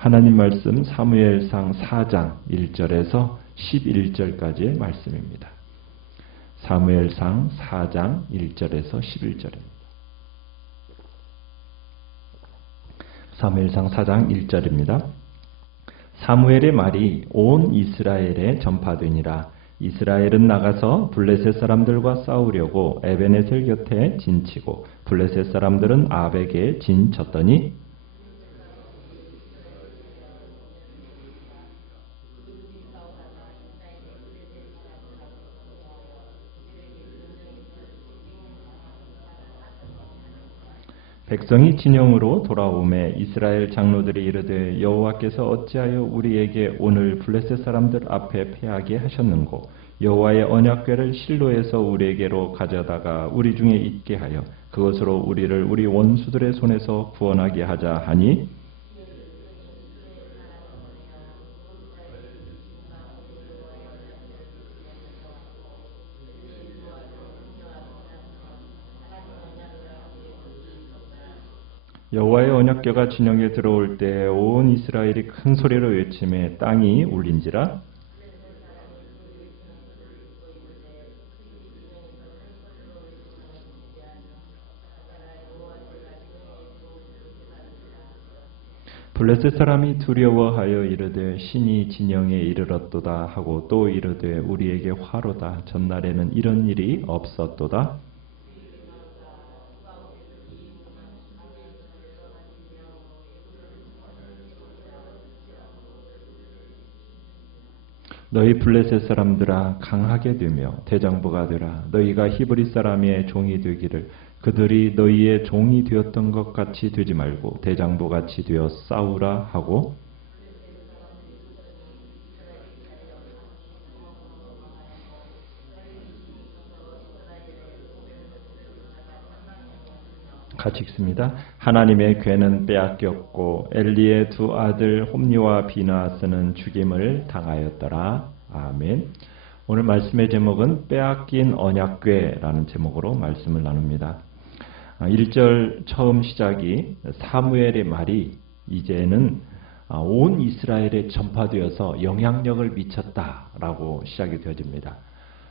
하나님 말씀 사무엘상 4장 1절에서 11절까지의 말씀입니다. 사무엘상 4장 1절에서 11절입니다. 사무엘상 4장 1절입니다. 사무엘의 말이 온 이스라엘에 전파되니라. 이스라엘은 나가서 블레셋 사람들과 싸우려고 에베네셀 곁에 진치고 블레셋 사람들은 아벡에 진쳤더니 백성이 진영으로 돌아오매 이스라엘 장로들이 이르되 여호와께서 어찌하여 우리에게 오늘 블레셋 사람들 앞에 패하게 하셨는고 여호와의 언약궤를 실로에서 우리에게로 가져다가 우리 중에 있게 하여 그것으로 우리를 우리 원수들의 손에서 구원하게 하자 하니 여호와의 언약궤가 진영에 들어올 때 온 이스라엘이 큰 소리로 외치매 땅이 울린지라. 블레셋 사람이 두려워하여 이르되 신이 진영에 이르렀도다 하고 또 이르되 우리에게 화로다. 전날에는 이런 일이 없었도다. 너희 블레셋 사람들아 강하게 되며 대장부가 되라. 너희가 히브리 사람의 종이 되기를 그들이 너희의 종이 되었던 것 같이 되지 말고 대장부 같이 되어 싸우라 하고 같이 읽습니다. 하나님의 궤는 빼앗겼고 엘리의 두 아들 홈니와 비나하스는 죽임을 당하였더라. 아멘. 오늘 말씀의 제목은 빼앗긴 언약궤라는 제목으로 말씀을 나눕니다. 1절 처음 시작이 사무엘의 말이 이제는 온 이스라엘에 전파되어서 영향력을 미쳤다라고 시작이 되어집니다.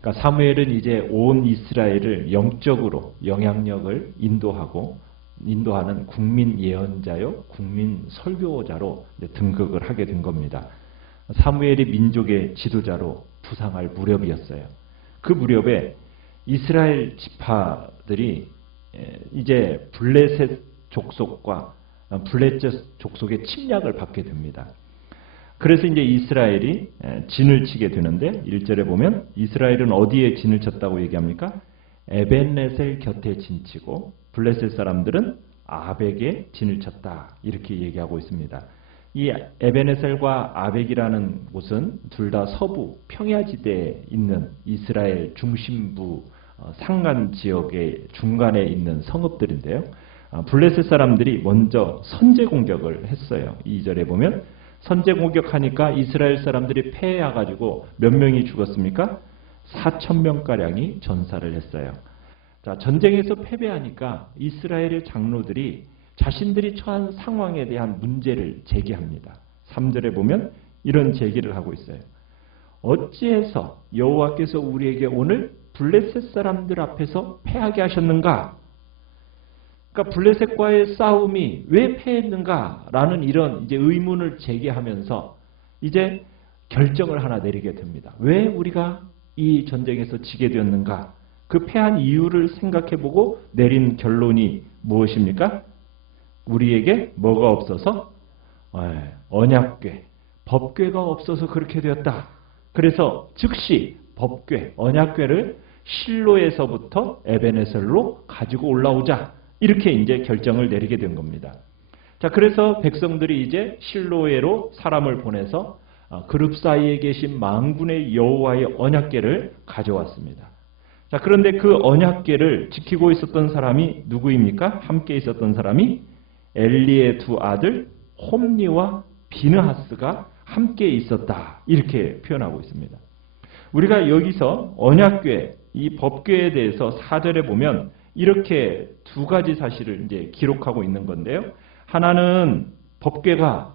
그러니까 사무엘은 이제 온 이스라엘을 영적으로 영향력을 인도하는 국민 예언자요, 국민 설교자로 등극을 하게 된 겁니다. 사무엘이 민족의 지도자로 부상할 무렵이었어요. 그 무렵에 이스라엘 지파들이 이제 블레셋 족속과 블레셋 족속의 침략을 받게 됩니다. 그래서 이제 이스라엘이 진을 치게 되는데 1절에 보면 이스라엘은 어디에 진을 쳤다고 얘기합니까? 에벤네셀 곁에 진치고 블레셋 사람들은 아벡에 진을 쳤다 이렇게 얘기하고 있습니다. 이 에벤네셀과 아벡이라는 곳은 둘 다 서부 평야지대에 있는 이스라엘 중심부 산간 지역의 중간에 있는 성읍들인데요. 블레셋 사람들이 먼저 선제 공격을 했어요. 2절에 보면 선제 공격하니까 이스라엘 사람들이 패해가지고 몇 명이 죽었습니까? 4,000명가량이 전사를 했어요. 자, 전쟁에서 패배하니까 이스라엘의 장로들이 자신들이 처한 상황에 대한 문제를 제기합니다. 3절에 보면 이런 제기를 하고 있어요. 어찌해서 여호와께서 우리에게 오늘 블레셋 사람들 앞에서 패하게 하셨는가? 그러니까 블레셋과의 싸움이 왜 패했는가라는 이런 이제 의문을 제기하면서 이제 결정을 하나 내리게 됩니다. 왜 우리가 이 전쟁에서 지게 되었는가? 그 패한 이유를 생각해보고 내린 결론이 무엇입니까? 우리에게 뭐가 없어서? 언약궤, 법궤가 없어서 그렇게 되었다. 그래서 즉시 법궤, 언약궤를 실로에서부터 에베네셀로 가지고 올라오자. 이렇게 이제 결정을 내리게 된 겁니다. 자, 그래서 백성들이 이제 실로에로 사람을 보내서 그룹 사이에 계신 만군의 여호와의 언약궤를 가져왔습니다. 자, 그런데 그 언약궤를 지키고 있었던 사람이 누구입니까? 함께 있었던 사람이 엘리의 두 아들 홈니와 비느하스가 함께 있었다. 이렇게 표현하고 있습니다. 우리가 여기서 언약궤, 이 법궤에 대해서 4절에 보면 이렇게 두 가지 사실을 이제 기록하고 있는 건데요. 하나는 법궤가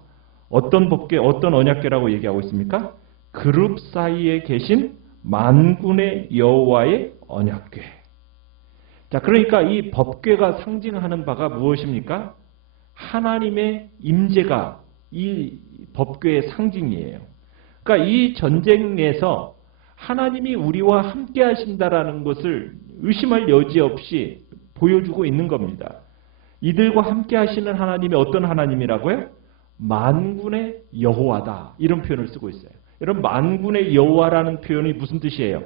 어떤 법궤, 어떤 언약궤라고 얘기하고 있습니까? 그룹 사이에 계신 만군의 여호와의 언약궤. 자, 그러니까 이 법궤가 상징하는 바가 무엇입니까? 하나님의 임재가 이 법궤의 상징이에요. 그러니까 이 전쟁에서 하나님이 우리와 함께 하신다라는 것을 의심할 여지 없이 보여주고 있는 겁니다. 이들과 함께 하시는 하나님이 어떤 하나님이라고요? 만군의 여호와다. 이런 표현을 쓰고 있어요. 여러분, 만군의 여호와라는 표현이 무슨 뜻이에요?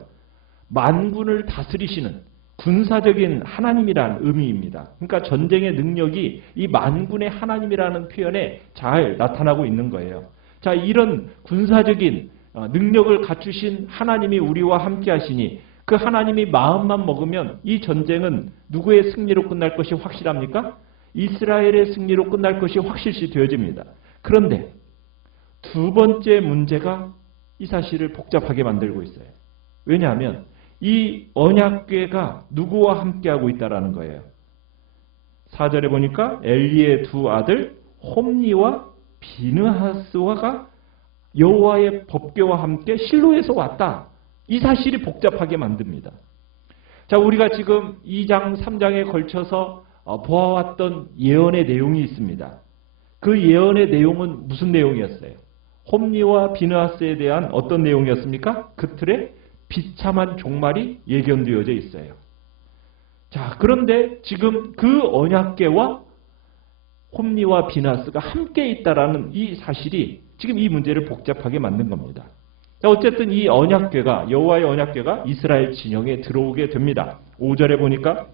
만군을 다스리시는 군사적인 하나님이라는 의미입니다. 그러니까 전쟁의 능력이 이 만군의 하나님이라는 표현에 잘 나타나고 있는 거예요. 자, 이런 군사적인 능력을 갖추신 하나님이 우리와 함께 하시니 그 하나님이 마음만 먹으면 이 전쟁은 누구의 승리로 끝날 것이 확실합니까? 이스라엘의 승리로 끝날 것이 확실시 되어집니다. 그런데 두 번째 문제가 이 사실을 복잡하게 만들고 있어요. 왜냐하면 이 언약궤가 누구와 함께하고 있다는 거예요. 4절에 보니까 엘리의 두 아들 홈니와 비느하스와가 여호와의 법궤와 함께 실로에서 왔다. 이 사실이 복잡하게 만듭니다. 자, 우리가 지금 2장, 3장에 걸쳐서 보아왔던 예언의 내용이 있습니다. 그 예언의 내용은 무슨 내용이었어요? 홈니와 비느하스에 대한 어떤 내용이었습니까? 그 틀에 비참한 종말이 예견되어져 있어요. 자, 그런데 지금 그 언약궤와 홈니와 비느하스가 함께 있다라는 이 사실이 지금 이 문제를 복잡하게 만든 겁니다. 자, 어쨌든 이 언약궤가, 여호와의 언약궤가 이스라엘 진영에 들어오게 됩니다. 5절에 보니까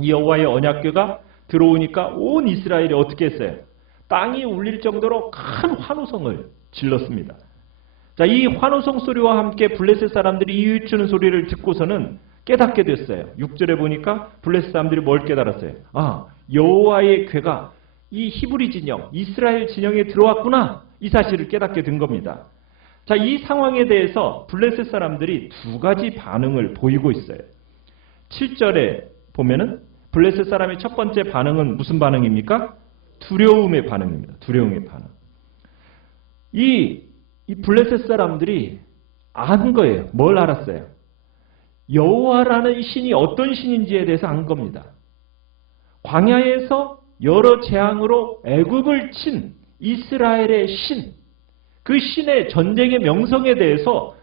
이 여호와의 언약궤가 들어오니까 온 이스라엘이 어떻게 했어요? 땅이 울릴 정도로 큰 환호성을 질렀습니다. 자, 이 환호성 소리와 함께 블레셋 사람들이 이웃치는 소리를 듣고서는 깨닫게 됐어요. 6절에 보니까 블레셋 사람들이 뭘 깨달았어요? 아, 여호와의 궤가 이 히브리 진영, 이스라엘 진영에 들어왔구나. 이 사실을 깨닫게 된 겁니다. 자, 이 상황에 대해서 블레셋 사람들이 두 가지 반응을 보이고 있어요. 7절에 보면은 블레셋 사람의 첫 번째 반응은 무슨 반응입니까? 두려움의 반응입니다. 두려움의 반응. 이 블레셋 사람들이 안 거예요. 뭘 알았어요? 여호와라는 신이 어떤 신인지에 대해서 안 겁니다. 광야에서 여러 재앙으로 애굽을 친 이스라엘의 신, 그 신의 전쟁의 명성에 대해서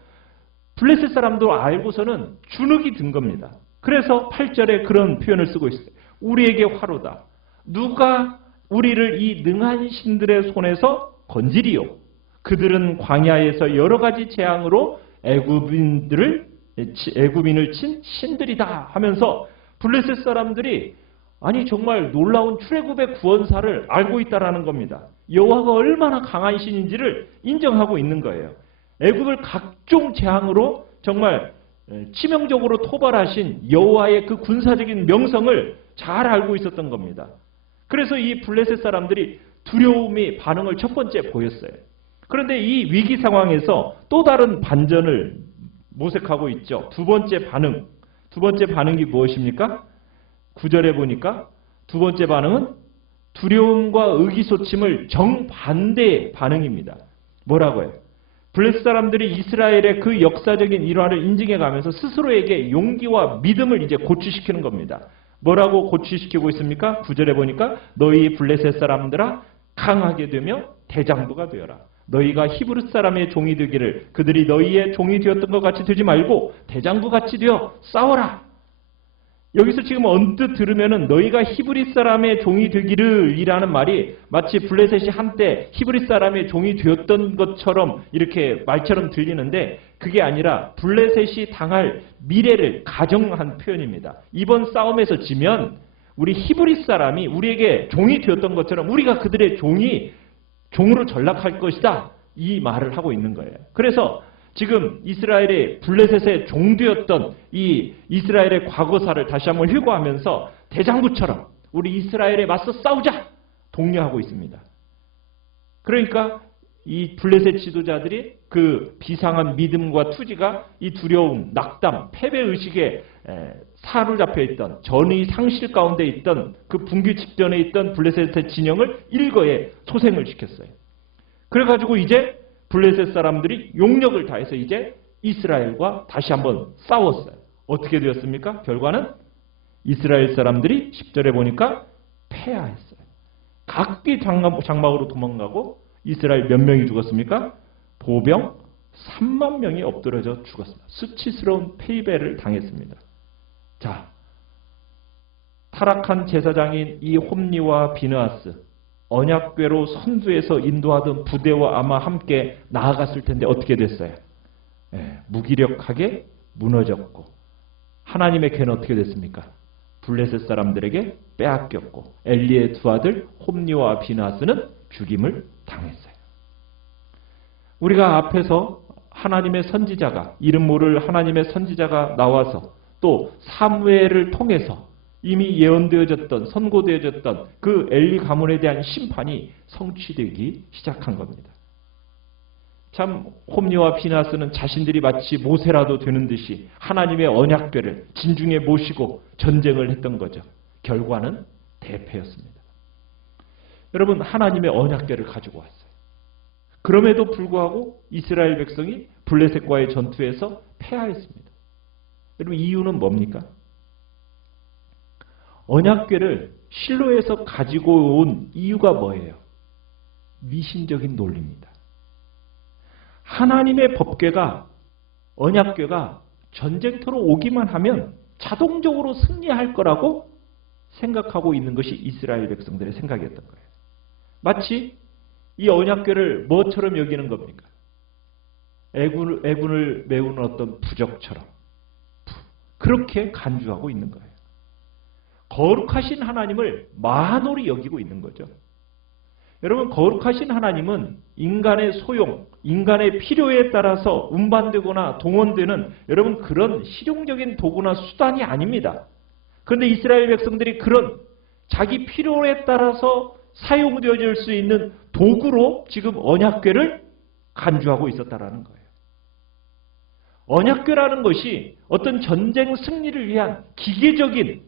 블레셋 사람도 알고서는 주눅이 든 겁니다. 그래서 8절에 그런 표현을 쓰고 있어요. 우리에게 화로다. 누가 우리를 이 능한 신들의 손에서 건지리요. 그들은 광야에서 여러 가지 재앙으로 애굽인을 친 신들이다 하면서 블레셋 사람들이 아니 정말 놀라운 출애굽의 구원사를 알고 있다라는 겁니다. 여호와가 얼마나 강한 신인지를 인정하고 있는 거예요. 애굽을 각종 재앙으로 정말 치명적으로 토벌하신 여호와의 그 군사적인 명성을 잘 알고 있었던 겁니다. 그래서 이 블레셋 사람들이 두려움이 반응을 첫 번째 보였어요. 그런데 이 위기 상황에서 또 다른 반전을 모색하고 있죠. 두 번째 반응이 무엇입니까? 9절에 보니까 두 번째 반응은 두려움과 의기소침을 정반대의 반응입니다. 뭐라고요? 블레셋 사람들이 이스라엘의 그 역사적인 일화를 인증해가면서 스스로에게 용기와 믿음을 이제 고취시키는 겁니다. 뭐라고 고취시키고 있습니까? 9절에 보니까 너희 블레셋 사람들아 강하게 되며 대장부가 되어라. 너희가 히브리 사람의 종이 되기를 그들이 너희의 종이 되었던 것 같이 되지 말고 대장부 같이 되어 싸워라. 여기서 지금 언뜻 들으면은 너희가 히브리 사람의 종이 되기를 이라는 말이 마치 블레셋이 한때 히브리 사람의 종이 되었던 것처럼 이렇게 말처럼 들리는데 그게 아니라 블레셋이 당할 미래를 가정한 표현입니다. 이번 싸움에서 지면 우리 히브리 사람이 우리에게 종이 되었던 것처럼 우리가 그들의 종으로 전락할 것이다. 이 말을 하고 있는 거예요. 그래서 지금 이스라엘의 블레셋의 종되었던 이 이스라엘의 과거사를 다시 한번 회고하면서 대장부처럼 우리 이스라엘에 맞서 싸우자 독려하고 있습니다. 그러니까 이 블레셋 지도자들이 그 비상한 믿음과 투지가 이 두려움, 낙담, 패배의식에 사로잡혀 있던 전의 상실 가운데 있던 그 붕괴 직전에 있던 블레셋의 진영을 일거에 소생을 시켰어요. 그래가지고 이제 블레셋 사람들이 용력을 다해서 이제 이스라엘과 다시 한번 싸웠어요. 어떻게 되었습니까? 결과는 이스라엘 사람들이 10절에 보니까 패하했어요. 각기 장막으로 도망가고 이스라엘 몇 명이 죽었습니까? 보병 3만 명이 엎드러져 죽었습니다. 수치스러운 패배를 당했습니다. 자, 타락한 제사장인 이 홈리와 비느하스, 언약궤로 선두에서 인도하던 부대와 아마 함께 나아갔을 텐데 어떻게 됐어요? 무기력하게 무너졌고, 하나님의 궤는 어떻게 됐습니까? 블레셋 사람들에게 빼앗겼고, 엘리의 두 아들 홈리와 비느하스는 죽임을 당했어요. 우리가 앞에서 하나님의 선지자가, 이름 모를 하나님의 선지자가 나와서 또 사무엘을 통해서 이미 예언되어졌던, 선고되어졌던 그 엘리 가문에 대한 심판이 성취되기 시작한 겁니다. 참 홈리와 비느하스는 자신들이 마치 모세라도 되는 듯이 하나님의 언약궤를 진중에 모시고 전쟁을 했던 거죠. 결과는 대패였습니다. 여러분, 하나님의 언약궤를 가지고 왔어요. 그럼에도 불구하고 이스라엘 백성이 블레셋과의 전투에서 패하였습니다. 여러분, 이유는 뭡니까? 언약궤를 실로에서 가지고 온 이유가 뭐예요? 미신적인 논리입니다. 하나님의 법궤가, 언약궤가 전쟁터로 오기만 하면 자동적으로 승리할 거라고 생각하고 있는 것이 이스라엘 백성들의 생각이었던 거예요. 마치 이 언약궤를 뭐처럼 여기는 겁니까? 애군을 메우는 어떤 부적처럼 그렇게 간주하고 있는 거예요. 거룩하신 하나님을 만홀히 여기고 있는 거죠. 여러분, 거룩하신 하나님은 인간의 소용, 인간의 필요에 따라서 운반되거나 동원되는 여러분 그런 실용적인 도구나 수단이 아닙니다. 그런데 이스라엘 백성들이 그런 자기 필요에 따라서 사용되어질 수 있는 도구로 지금 언약궤를 간주하고 있었다라는 거예요. 언약궤라는 것이 어떤 전쟁 승리를 위한 기계적인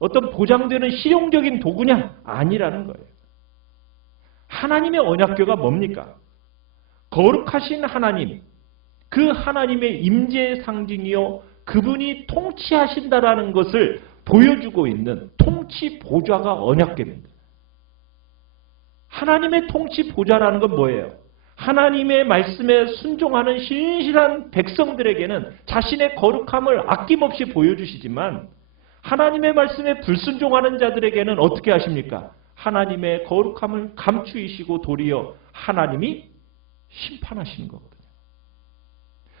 어떤 보장되는 실용적인 도구냐? 아니라는 거예요. 하나님의 언약궤가 뭡니까? 거룩하신 하나님, 그 하나님의 임재의 상징이요, 그분이 통치하신다라는 것을 보여주고 있는 통치 보좌가 언약궤입니다. 하나님의 통치 보좌라는 건 뭐예요? 하나님의 말씀에 순종하는 신실한 백성들에게는 자신의 거룩함을 아낌없이 보여주시지만 하나님의 말씀에 불순종하는 자들에게는 어떻게 하십니까? 하나님의 거룩함을 감추이시고 도리어 하나님이 심판하시는 거거든요.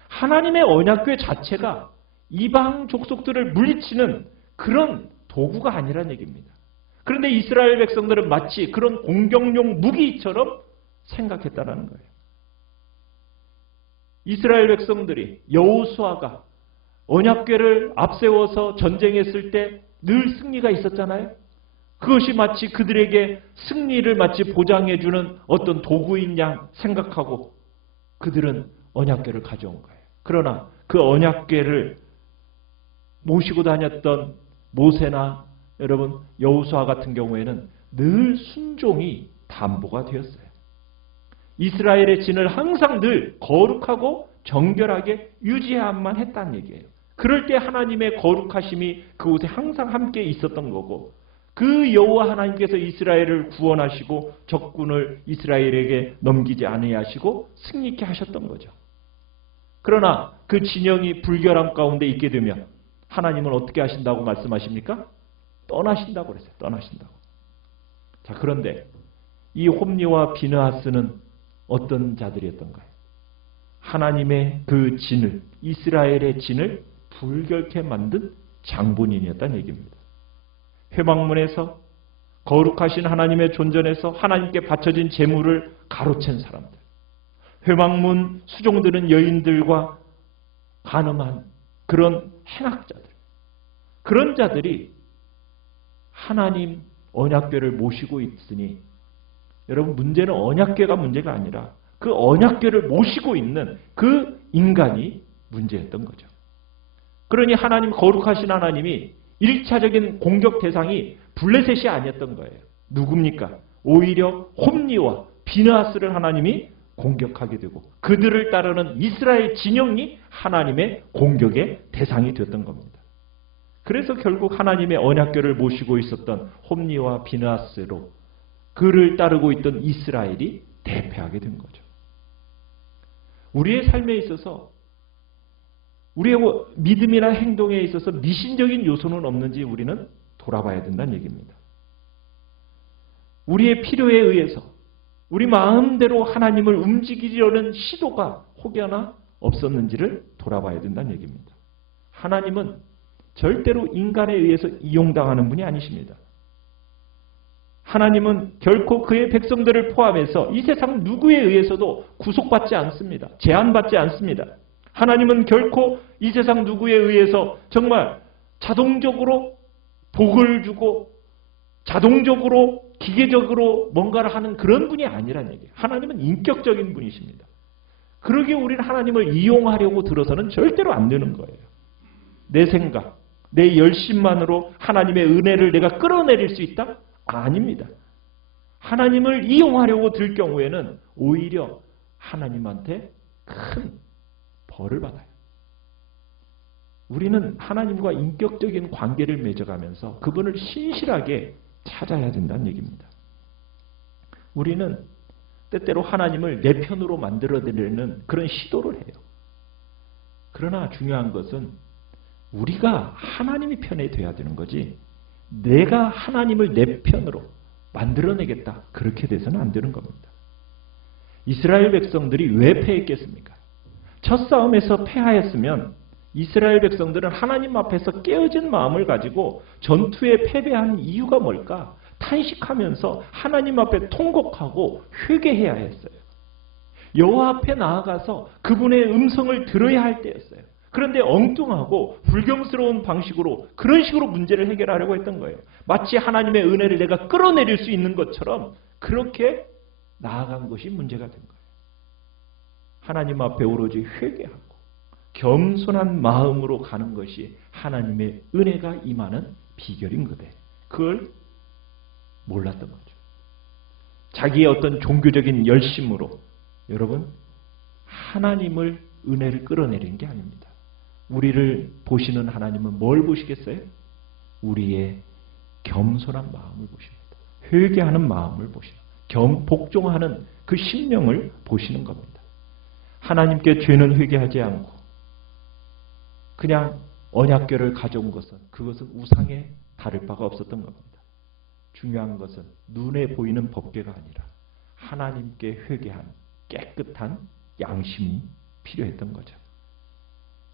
하나님의 언약궤 자체가 이방 족속들을 물리치는 그런 도구가 아니란 얘기입니다. 그런데 이스라엘 백성들은 마치 그런 공격용 무기처럼 생각했다는 거예요. 이스라엘 백성들이 여호수아가 언약궤를 앞세워서 전쟁했을 때 늘 승리가 있었잖아요. 그것이 마치 그들에게 승리를 마치 보장해주는 어떤 도구인 양 생각하고 그들은 언약궤를 가져온 거예요. 그러나 그 언약궤를 모시고 다녔던 모세나 여러분 여호수아 같은 경우에는 늘 순종이 담보가 되었어요. 이스라엘의 진을 항상 늘 거룩하고 정결하게 유지해야만 했다는 얘기예요. 그럴 때 하나님의 거룩하심이 그곳에 항상 함께 있었던 거고 그 여호와 하나님께서 이스라엘을 구원하시고 적군을 이스라엘에게 넘기지 아니하시고 승리케 하셨던 거죠. 그러나 그 진영이 불결함 가운데 있게 되면 하나님은 어떻게 하신다고 말씀하십니까? 떠나신다고 그랬어요. 떠나신다고. 자, 그런데 이 홈리와 비느하스는 어떤 자들이었던가요? 하나님의 그 진을, 이스라엘의 진을 불결케 만든 장본인이었다는 얘기입니다. 회막문에서 거룩하신 하나님의 존전에서 하나님께 바쳐진 제물을 가로챈 사람들, 회막문 수종드는 여인들과 간음한 그런 행악자들, 그런 자들이 하나님 언약궤를 모시고 있으니 여러분 문제는 언약궤가 문제가 아니라 그 언약궤를 모시고 있는 그 인간이 문제였던 거죠. 그러니 하나님 거룩하신 하나님이 1차적인 공격 대상이 블레셋이 아니었던 거예요. 누굽니까? 오히려 홈리와 비느하스를 하나님이 공격하게 되고 그들을 따르는 이스라엘 진영이 하나님의 공격의 대상이 되었던 겁니다. 그래서 결국 하나님의 언약궤를 모시고 있었던 홈리와 비느하스로 그를 따르고 있던 이스라엘이 대패하게 된 거죠. 우리의 삶에 있어서 우리의 믿음이나 행동에 있어서 미신적인 요소는 없는지 우리는 돌아봐야 된다는 얘기입니다. 우리의 필요에 의해서 우리 마음대로 하나님을 움직이려는 시도가 혹여나 없었는지를 돌아봐야 된다는 얘기입니다. 하나님은 절대로 인간에 의해서 이용당하는 분이 아니십니다. 하나님은 결코 그의 백성들을 포함해서 이 세상 누구에 의해서도 구속받지 않습니다. 제한받지 않습니다. 하나님은 결코 이 세상 누구에 의해서 정말 자동적으로 복을 주고 자동적으로 기계적으로 뭔가를 하는 그런 분이 아니란 얘기예요. 하나님은 인격적인 분이십니다. 그러기에 우리는 하나님을 이용하려고 들어서는 절대로 안 되는 거예요. 내 생각, 내 열심만으로 하나님의 은혜를 내가 끌어내릴 수 있다? 아닙니다. 하나님을 이용하려고 들 경우에는 오히려 하나님한테 큰 벌을 받아요. 우리는 하나님과 인격적인 관계를 맺어가면서 그분을 신실하게 찾아야 된다는 얘기입니다. 우리는 때때로 하나님을 내 편으로 만들어내려는 그런 시도를 해요. 그러나 중요한 것은 우리가 하나님의 편에 돼야 되는 거지 내가 하나님을 내 편으로 만들어내겠다 그렇게 돼서는 안 되는 겁니다. 이스라엘 백성들이 왜 패했겠습니까? 첫 싸움에서 패하였으면 이스라엘 백성들은 하나님 앞에서 깨어진 마음을 가지고 전투에 패배한 이유가 뭘까? 탄식하면서 하나님 앞에 통곡하고 회개해야 했어요. 여호와 앞에 나아가서 그분의 음성을 들어야 할 때였어요. 그런데 엉뚱하고 불경스러운 방식으로 그런 식으로 문제를 해결하려고 했던 거예요. 마치 하나님의 은혜를 내가 끌어내릴 수 있는 것처럼 그렇게 나아간 것이 문제가 된 거예요. 하나님 앞에 오로지 회개하고 겸손한 마음으로 가는 것이 하나님의 은혜가 임하는 비결인 거대. 그걸 몰랐던 거죠. 자기의 어떤 종교적인 열심으로 여러분 하나님을 은혜를 끌어내리는 게 아닙니다. 우리를 보시는 하나님은 뭘 보시겠어요? 우리의 겸손한 마음을 보십니다. 회개하는 마음을 보시는, 복종하는 그 심령을 보시는 겁니다. 하나님께 죄는 회개하지 않고 그냥 언약궤를 가져온 것은 그것은 우상에 다를 바가 없었던 겁니다. 중요한 것은 눈에 보이는 법궤가 아니라 하나님께 회개한 깨끗한 양심이 필요했던 거죠.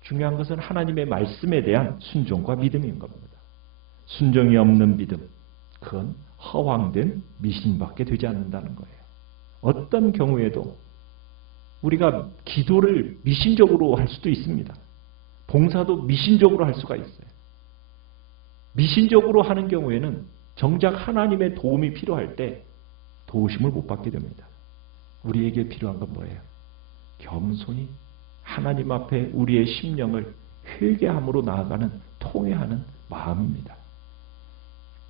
중요한 것은 하나님의 말씀에 대한 순종과 믿음인 겁니다. 순종이 없는 믿음, 그건 허황된 미신밖에 되지 않는다는 거예요. 어떤 경우에도 우리가 기도를 미신적으로 할 수도 있습니다. 봉사도 미신적으로 할 수가 있어요. 미신적으로 하는 경우에는 정작 하나님의 도움이 필요할 때 도우심을 못 받게 됩니다. 우리에게 필요한 건 뭐예요? 겸손히 하나님 앞에 우리의 심령을 회개함으로 나아가는 통회하는 마음입니다.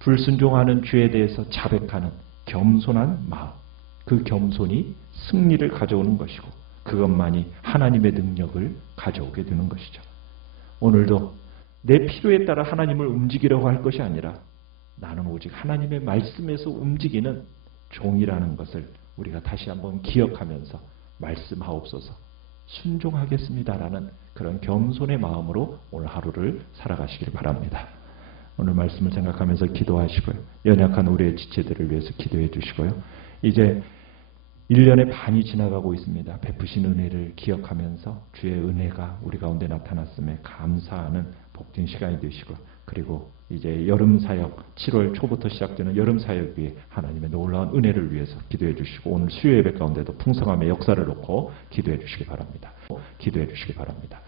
불순종하는 죄에 대해서 자백하는 겸손한 마음, 그 겸손이 승리를 가져오는 것이고 그것만이 하나님의 능력을 가져오게 되는 것이죠. 오늘도 내 필요에 따라 하나님을 움직이려고 할 것이 아니라 나는 오직 하나님의 말씀에서 움직이는 종이라는 것을 우리가 다시 한번 기억하면서 말씀하옵소서 순종하겠습니다라는 그런 겸손의 마음으로 오늘 하루를 살아가시길 바랍니다. 오늘 말씀을 생각하면서 기도하시고요. 연약한 우리의 지체들을 위해서 기도해 주시고요. 이제 1년의 반이 지나가고 있습니다. 베푸신 은혜를 기억하면서 주의 은혜가 우리 가운데 나타났음에 감사하는 복된 시간이 되시고 그리고 이제 여름 사역 7월 초부터 시작되는 여름 사역 위에 하나님의 놀라운 은혜를 위해서 기도해 주시고 오늘 수요 예배 가운데도 풍성함의 역사를 놓고 기도해 주시기 바랍니다. 기도해 주시기 바랍니다.